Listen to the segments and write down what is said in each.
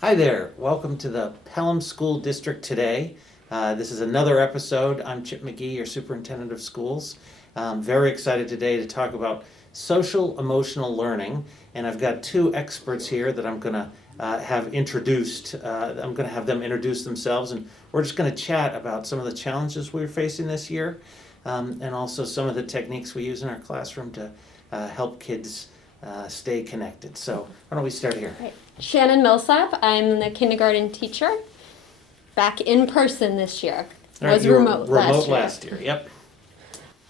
Hi there, welcome to the Pelham School District today. This is another episode. I'm Chip McGee, your Superintendent of Schools. I'm very excited today to talk about social emotional learning, and I've got two experts here that I'm going to have introduced. I'm going to have them introduce themselves, and we're just going to chat about some of the challenges we're facing this year, and also some of the techniques we use in our classroom to help kids stay connected. So why don't we start here? Right. Shannon Milsop. I'm the kindergarten teacher. Back in person this year. Right, Was you were remote last year. Yep.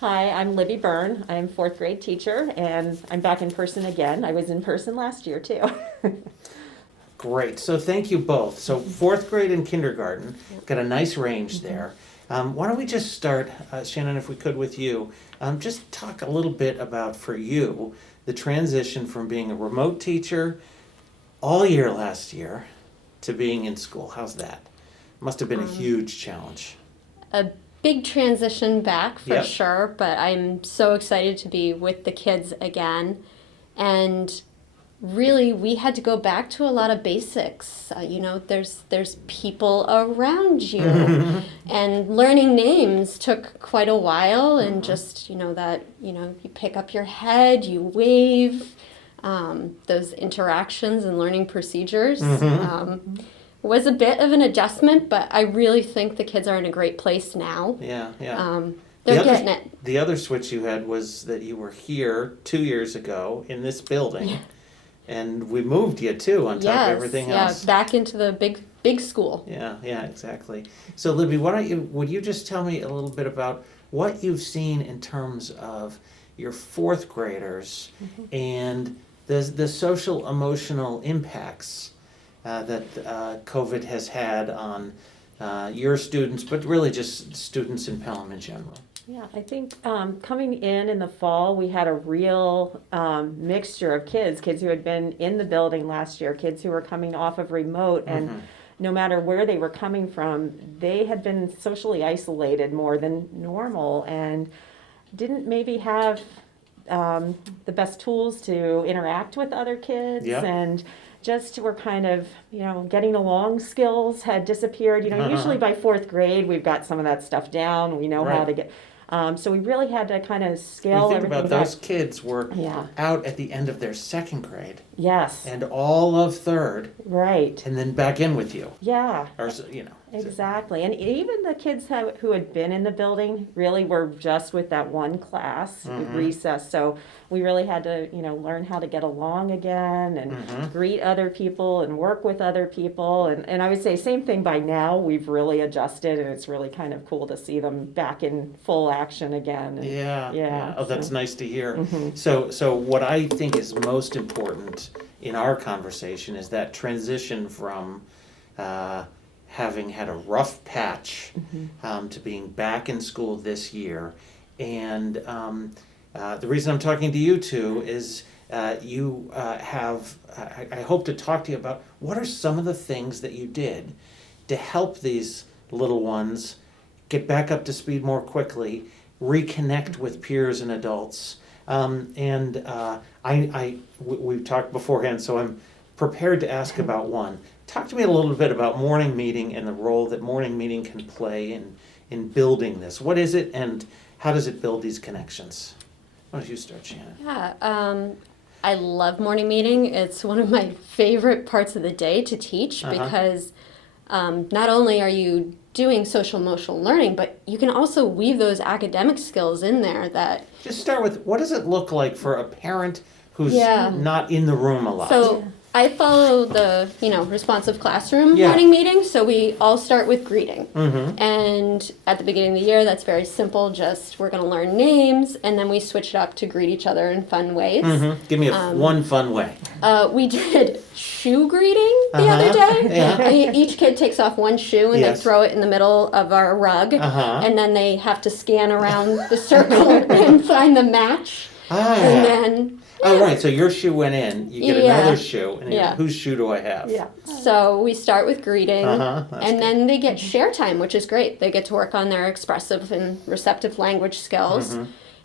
Hi, I'm Libby Byrne. I'm fourth grade teacher, and I'm back in person again. I was in person last year too. Great. So thank you both. So fourth grade and kindergarten, got a nice range there. Why don't we just start, Shannon, if we could, with you. Just talk a little bit about, for you, the transition from being a remote teacher all year last year to being in school. How's that? Must have been a huge challenge. A big transition back for Yep. sure, but I'm so excited to be with the kids again. And really, we had to go back to a lot of basics. There's people around you, and learning names took quite a while. And just you pick up your head, you wave. Those interactions and learning procedures was a bit of an adjustment, but I really think the kids are in a great place now. Yeah. They're getting it. The other switch you had was that you were here 2 years ago in this building, and we moved you too on top of everything else. Yeah, back into the big school. Yeah, exactly. So Libby, would you just tell me a little bit about what you've seen in terms of your fourth graders and the social emotional impacts that COVID has had on your students, but really just students in Pelham in general? Yeah, I think coming in the fall, we had a real mixture of kids who had been in the building last year, kids who were coming off of remote, and no matter where they were coming from, they had been socially isolated more than normal and didn't maybe have the best tools to interact with other kids. Yep. And just were kind of, getting along skills had disappeared. Usually by fourth grade, we've got some of that stuff down. We know how to get, so we really had to kind of scale We think everything about back. those kids were out at the end of their second grade Yes. and all of third, Right. and then back in with you. Yeah. Or, Exactly. And even the kids who had been in the building really were just with that one class recess. So we really had to, learn how to get along again and greet other people and work with other people. And I would say same thing by now. We've really adjusted, and it's really kind of cool to see them back in full action again. And Yeah. Oh, that's nice to hear. So what I think is most important in our conversation is that transition from having had a rough patch to being back in school this year. And the reason I'm talking to you two is you I hope to talk to you about what are some of the things that you did to help these little ones get back up to speed more quickly, reconnect with peers and adults. We've talked beforehand, so I'm prepared to ask about one. Talk to me a little bit about morning meeting and the role that morning meeting can play in building this. What is it, and how does it build these connections? Why don't you start, Shannon? Yeah, I love morning meeting. It's one of my favorite parts of the day to teach because not only are you doing social emotional learning, but you can also weave those academic skills in there that... Just start with, what does it look like for a parent who's not in the room a lot? So I follow the, responsive classroom morning meeting, so we all start with greeting. And at the beginning of the year, that's very simple, just we're going to learn names, and then we switch it up to greet each other in fun ways. Give me one fun way. We did shoe greeting the other day. Each kid takes off one shoe and they throw it in the middle of our rug, and then they have to scan around the circle and find the match. And then... Oh, right. So your shoe went in. You get another shoe. And whose shoe do I have? Yeah. So we start with greeting. That's and then they get share time, which is great. They get to work on their expressive and receptive language skills.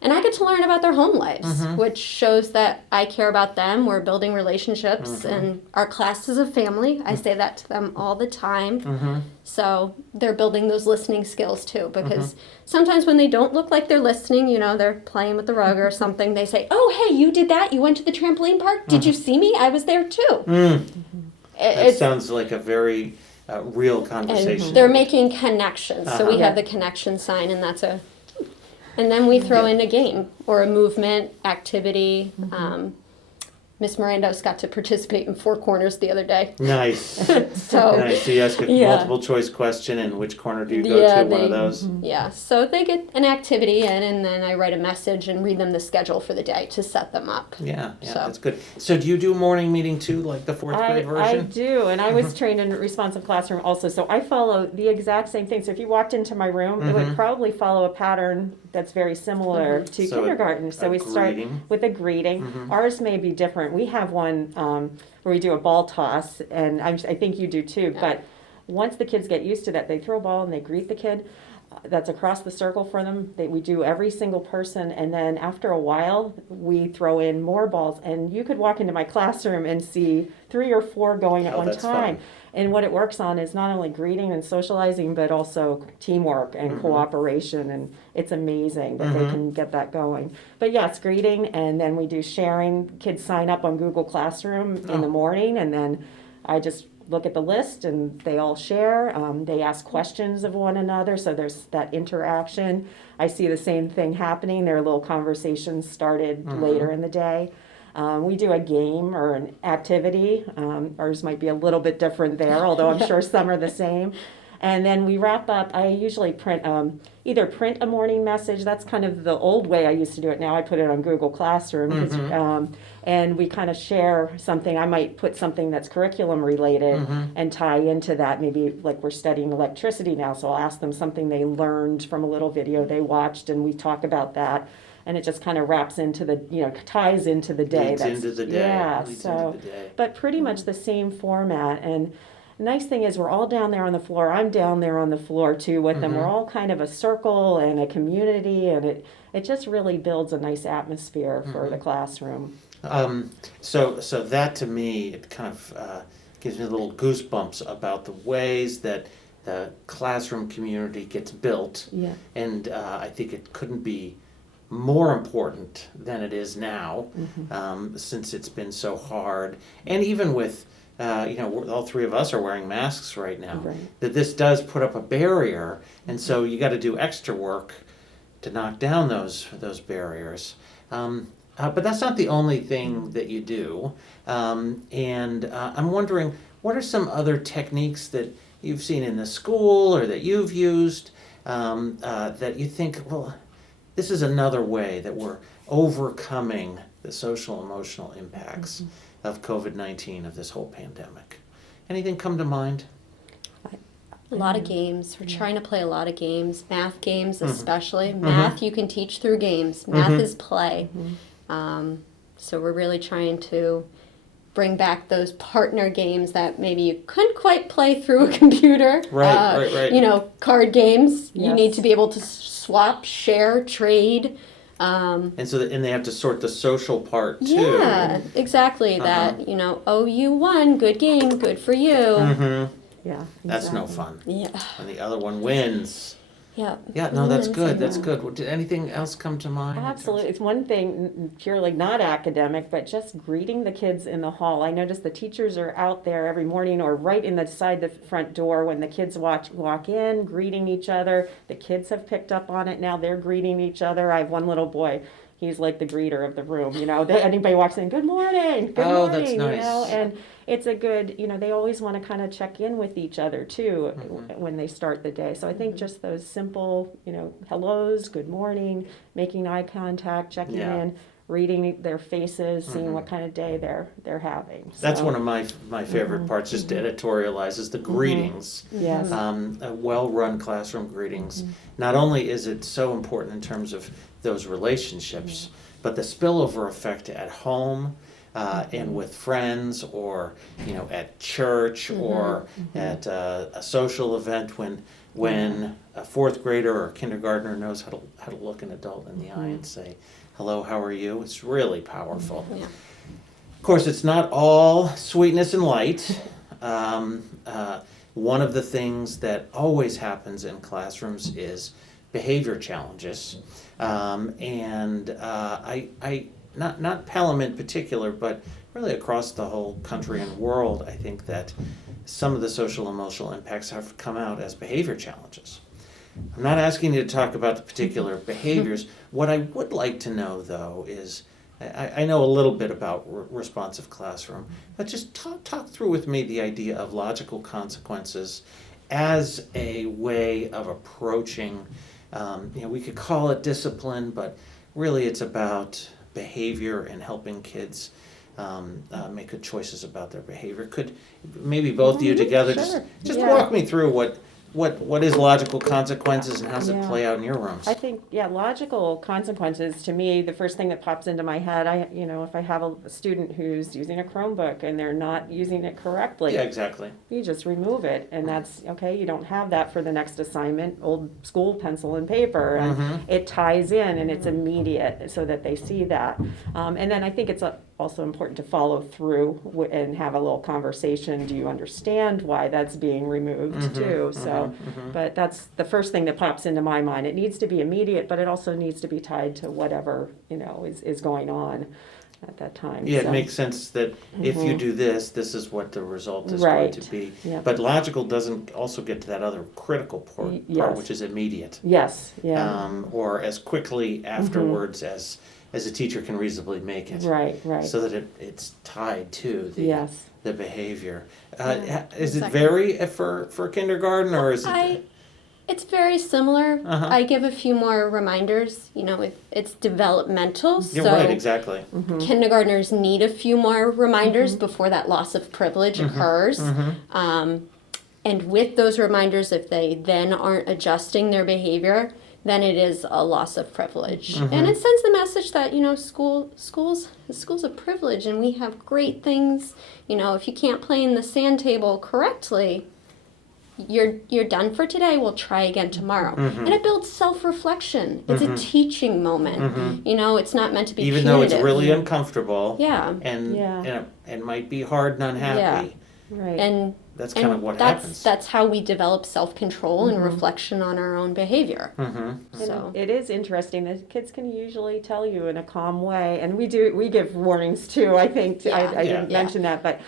And I get to learn about their home lives, which shows that I care about them. We're building relationships, and our class is a family. I say that to them all the time. So they're building those listening skills too, because sometimes when they don't look like they're listening, you know, they're playing with the rug or something, they say, "Oh, hey, you did that? You went to the trampoline park? Did you see me? I was there too." That sounds like a very real conversation. And they're making connections. So we have the connection sign, and that's a... And then we throw in a game or a movement activity. Miss Mirandos got to participate in Four Corners the other day. Nice. So Nice. So you ask a multiple choice question, and which corner do you go to? One of those. Yeah. So they get an activity in, and then I write a message and read them the schedule for the day to set them up. Yeah, that's good. So do you do morning meeting too, like the fourth grade version? I do, and I was trained in responsive classroom also, so I follow the exact same thing. So if you walked into my room, it would probably follow a pattern that's very similar to kindergarten. So we start with a greeting. Ours may be different. We have one where we do a ball toss, and I think you do too. But once the kids get used to that, they throw a ball and they greet the kid that's across the circle for them. We do every single person, and then after a while, we throw in more balls. And you could walk into my classroom and see 3 or 4 going at one time. Fun. And what it works on is not only greeting and socializing, but also teamwork and cooperation. And it's amazing that they can get that going. But yes, greeting, and then we do sharing. Kids sign up on Google Classroom in the morning, and then I just look at the list and they all share. They ask questions of one another, so there's that interaction. I see the same thing happening. There are little conversations started later in the day. We do a game or an activity. Ours might be a little bit different there, although I'm sure some are the same. And then we wrap up. I usually either print a morning message. That's kind of the old way I used to do it. Now I put it on Google Classroom. And we kind of share something. I might put something that's curriculum related and tie into that. Maybe like we're studying electricity now, so I'll ask them something they learned from a little video they watched, and we talk about that. And it just kind of wraps into the, ties into the day. Leads into the day. Yeah, Leads so, into the day. But pretty much the same format. And the nice thing is we're all down there on the floor. I'm down there on the floor too with them. We're all kind of a circle and a community, and it just really builds a nice atmosphere for the classroom. So that to me, it kind of gives me little goosebumps about the ways that the classroom community gets built. Yeah. And I think it couldn't be more important than it is now, since it's been so hard. And even with, all 3 of us are wearing masks right now, that this does put up a barrier. And so you got to do extra work to knock down those barriers. But that's not the only thing that you do. And I'm wondering, what are some other techniques that you've seen in the school or that you've used that you think, well, this is another way that we're overcoming the social emotional impacts of COVID-19, of this whole pandemic? Anything come to mind? A lot of games. We're trying to play a lot of games, math games especially. Math you can teach through games. Math is play. So we're really trying to bring back those partner games that maybe you couldn't quite play through a computer. Right. Card games. Yes. You need to be able to swap, share, trade. And they have to sort the social part too. Yeah, exactly. That, oh, you won, good game, good for you. Yeah. That's no fun. Yeah. When the other one wins. Yeah. Yeah, no, that's good. That's good. Well, did anything else come to mind? Absolutely. It's one thing, purely not academic, but just greeting the kids in the hall. I notice the teachers are out there every morning or right inside the front door when the kids walk in, greeting each other. The kids have picked up on it now. They're greeting each other. I have one little boy. He's like the greeter of the room. Anybody walks in, good morning, good morning. That's nice. And it's a good, they always want to kind of check in with each other too when they start the day. So I think just those simple, hellos, good morning, making eye contact, checking in, reading their faces, seeing what kind of day they're having. That's one of my favorite parts, just to editorialize, is the greetings. Yes. Well-run classroom greetings. Not only is it so important in terms of those relationships, but the spillover effect at home, and with friends, or at church, or at a social event when when a fourth grader or a kindergartner knows how to look an adult in the eye and say, hello, how are you? It's really powerful. Yeah. Of course, it's not all sweetness and light. One of the things that always happens in classrooms is behavior challenges. Not Pelham in particular, but really across the whole country and world, I think that some of the social emotional impacts have come out as behavior challenges. I'm not asking you to talk about the particular behaviors. What I would like to know, though, is I know a little bit about responsive classroom, but just talk through with me the idea of logical consequences as a way of approaching, we could call it discipline, but really it's about behavior and helping kids make good choices about their behavior. Could maybe both of you together just walk me through what is logical consequences and how does it play out in your rooms? I think, logical consequences, to me, the first thing that pops into my head, if I have a student who's using a Chromebook and they're not using it correctly. Yeah, exactly. You just remove it, and that's, okay, you don't have that for the next assignment, old school pencil and paper, and it ties in and it's immediate so that they see that. And then I think it's also important to follow through and have a little conversation. Do you understand why that's being removed too? But that's the first thing that pops into my mind. It needs to be immediate, but it also needs to be tied to whatever, is going on at that time. Yeah, it makes sense that if you do this, this is what the result is going to be. Yeah. But logical doesn't also get to that other critical part, which is immediate. Yes, yeah. Or as quickly afterwards as a teacher can reasonably make it. Right. So that it's tied to the behavior. Is it exactly. vary for kindergarten, or is it? It's very similar. I give a few more reminders. It's developmental, You're so right, exactly. kindergartners need a few more reminders before that loss of privilege occurs. And with those reminders, if they then aren't adjusting their behavior, then it is a loss of privilege. And it sends the message that, school's a privilege and we have great things. If you can't play in the sand table correctly, you're done for today, we'll try again tomorrow. And it builds self-reflection. It's a teaching moment. It's not meant to be even punitive. though it's really uncomfortable. Yeah. And it might be hard and unhappy. Yeah. Right. And that's kind of what happens. That's how we develop self-control and reflection on our own behavior. So it is interesting that kids can usually tell you in a calm way, and we give warnings too. I think I didn't mention that, but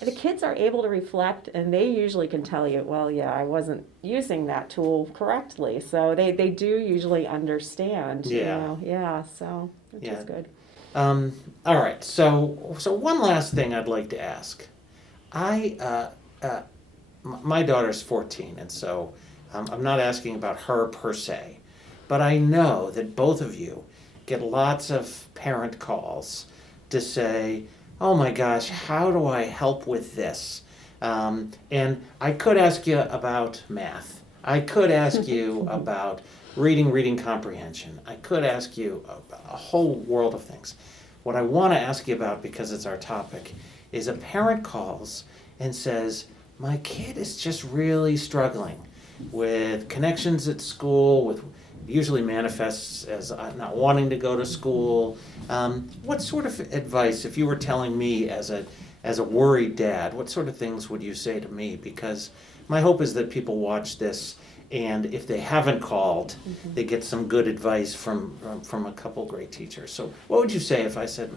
the kids are able to reflect, and they usually can tell you, well, I wasn't using that tool correctly. So they do usually understand. So which is good. All right. So one last thing I'd like to ask. My daughter's 14, and so I'm not asking about her per se, but I know that both of you get lots of parent calls to say, oh my gosh, how do I help with this? And I could ask you about math. I could ask you about reading comprehension. I could ask you a whole world of things. What I want to ask you about, because it's our topic, is a parent calls and says, my kid is just really struggling with connections at school, usually manifests as not wanting to go to school. What sort of advice, if you were telling me as a worried dad, what sort of things would you say to me? Because my hope is that people watch this, and if they haven't called, they get some good advice from a couple great teachers. So what would you say if I said,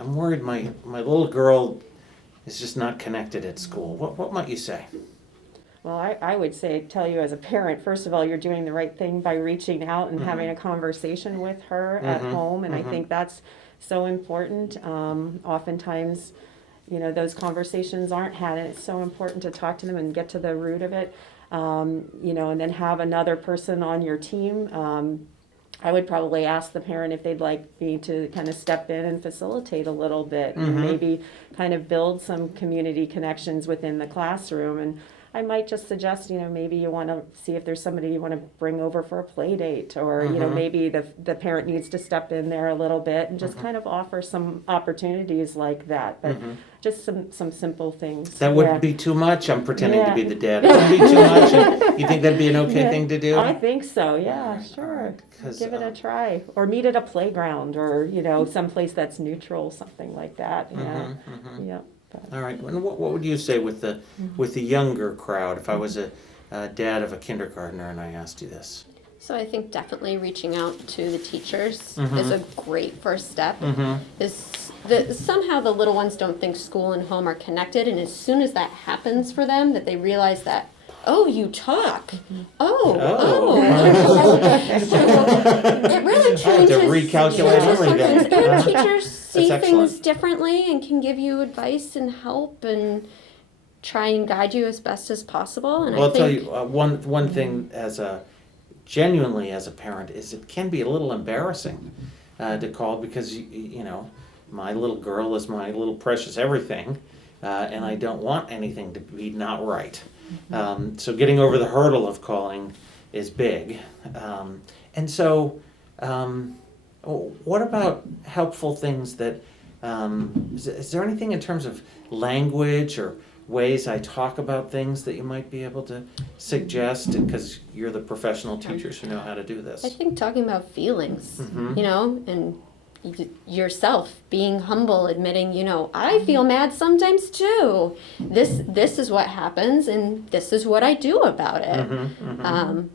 I'm worried my little girl is just not connected at school? What might you say? Well, I would tell you as a parent, first of all, you're doing the right thing by reaching out and having a conversation with her at home, and I think that's so important. Oftentimes, those conversations aren't had, and it's so important to talk to them and get to the root of it, and then have another person on your team. I would probably ask the parent if they'd like me to kind of step in and facilitate a little bit, and maybe kind of build some community connections within the classroom. And I might just suggest, maybe you want to see if there's somebody you want to bring over for a play date, or, maybe the parent needs to step in there a little bit and just kind of offer some opportunities like that. But just some simple things. That wouldn't be too much. I'm pretending to be the dad. It wouldn't be too much. You think that'd be an okay thing to do? I think so. Yeah, sure. Give it a try, or meet at a playground, or someplace that's neutral, something like that. Yeah. Yeah. All right. And what would you say with the younger crowd? If I was a dad of a kindergartner and I asked you this. So I think definitely reaching out to the teachers is a great first step. Somehow the little ones don't think school and home are connected, and as soon as that happens for them, that they realize that, oh, you talk. Oh. So it really changes. To recalculate everything. Their teachers see That's things excellent. differently and can give you advice and help and try and guide you as best as possible. And Well, I'll I tell think you one thing genuinely as a parent is it can be a little embarrassing to call because my little girl is my little precious everything, and I don't want anything to be not right. So getting over the hurdle of calling is big. And so what about helpful things that, is there anything in terms of language or ways I talk about things that you might be able to suggest, because you're the professional teachers who know how to do this? I think talking about feelings, and yourself being humble, admitting, I feel mad sometimes too. This is what happens, and this is what I do about it.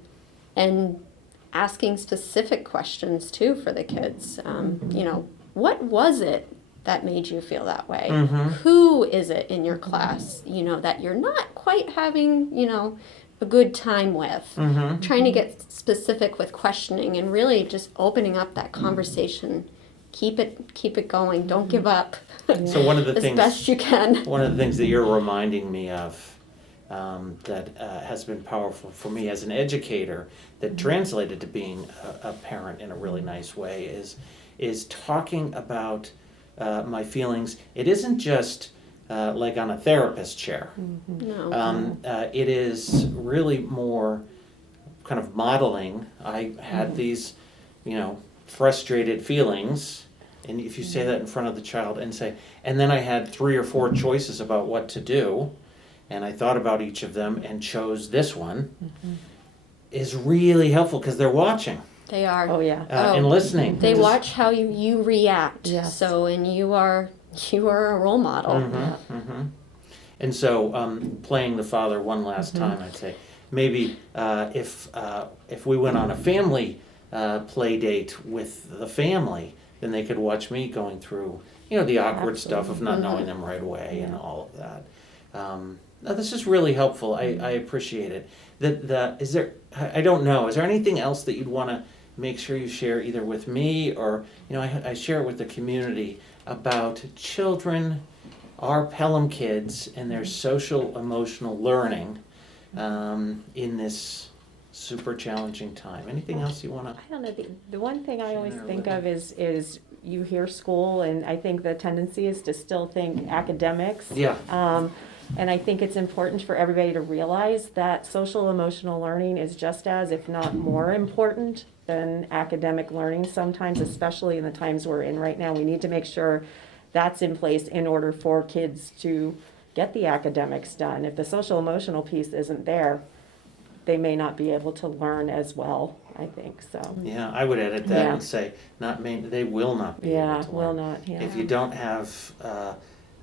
And asking specific questions too for the kids. What was it that made you feel that way? Who is it in your class, that you're not quite having, a good time with? Trying to get specific with questioning and really just opening up that conversation. Keep it going. Don't give up. So one of the as things, best you can. One of the things that you're reminding me of that has been powerful for me as an educator, that translated to being a parent in a really nice way, is talking about my feelings. It isn't just like on a therapist chair. No. It is really more kind of modeling. I had these, frustrated feelings, and if you say that in front of the child and then I had 3 or 4 choices about what to do, and I thought about each of them and chose this one, is really helpful because they're watching. They are. Oh yeah. And listening. They watch how you react. Yes. So, and you are a role model. And so, playing the father one last time, I'd say maybe if we went on a family play date with the family, then they could watch me going through the awkward stuff of not knowing them right away and all of that. No, this is really helpful. I appreciate it. Is there? I don't know. Is there anything else that you'd want to make sure you share either with me or I share it with the community about children, our Pelham kids, and their social emotional learning in this super challenging time? Anything else you want to? I don't know. The one thing I always think of is you hear school, and I think the tendency is to still think academics. Yeah. And I think it's important for everybody to realize that social emotional learning is just as, if not more important than academic learning sometimes, especially in the times we're in right now. We need to make sure that's in place in order for kids to get the academics done. If the social emotional piece isn't there, they may not be able to learn as well, I think, so. Yeah, I would edit that and say, they will not be able to learn. Will not, If you don't have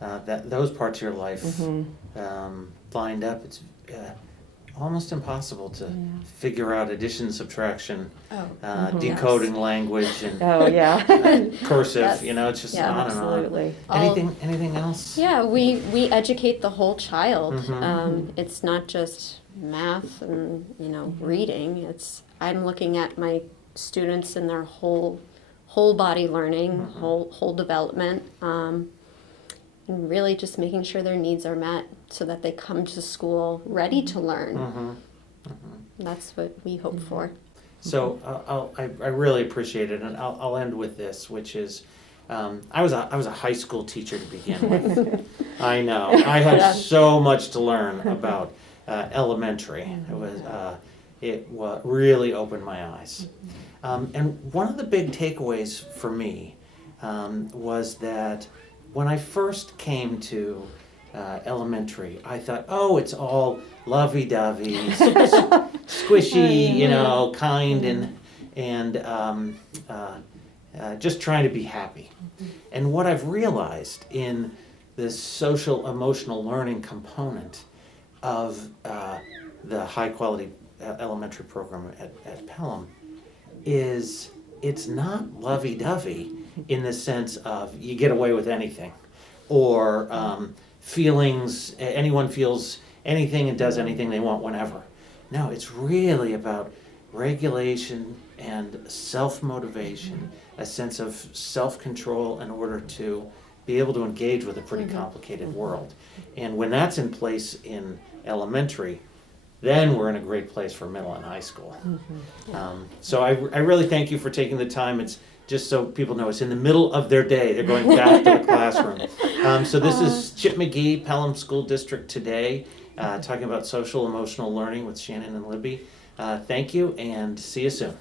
those parts of your life lined up, it's almost impossible to figure out addition, subtraction, decoding language, and cursive. It's just on Absolutely. and on. Anything else? Yeah, we educate the whole child. It's not just math and reading. I'm looking at my students and their whole body learning, whole development, and really just making sure their needs are met so that they come to school ready to learn. That's what we hope for. So I really appreciate it, and I'll end with this, which is I was a high school teacher to begin with. I know I had so much to learn about elementary. It really opened my eyes. And one of the big takeaways for me was that when I first came to elementary, I thought, oh, it's all lovey-dovey, squishy, you know, kind, and just trying to be happy. And what I've realized in this social emotional learning component of the high-quality elementary program at Pelham is it's not lovey-dovey in the sense of you get away with anything, or anyone feels anything and does anything they want whenever. No, it's really about regulation and self-motivation, a sense of self-control in order to be able to engage with a pretty complicated world. And when that's in place in elementary, then we're in a great place for middle and high school. So I really thank you for taking the time. It's just so people know, it's in the middle of their day. They're going back to the classroom. So this is Chip McGee, Pelham School District Today, talking about social emotional learning with Shannon and Libby. Thank you, and see you soon.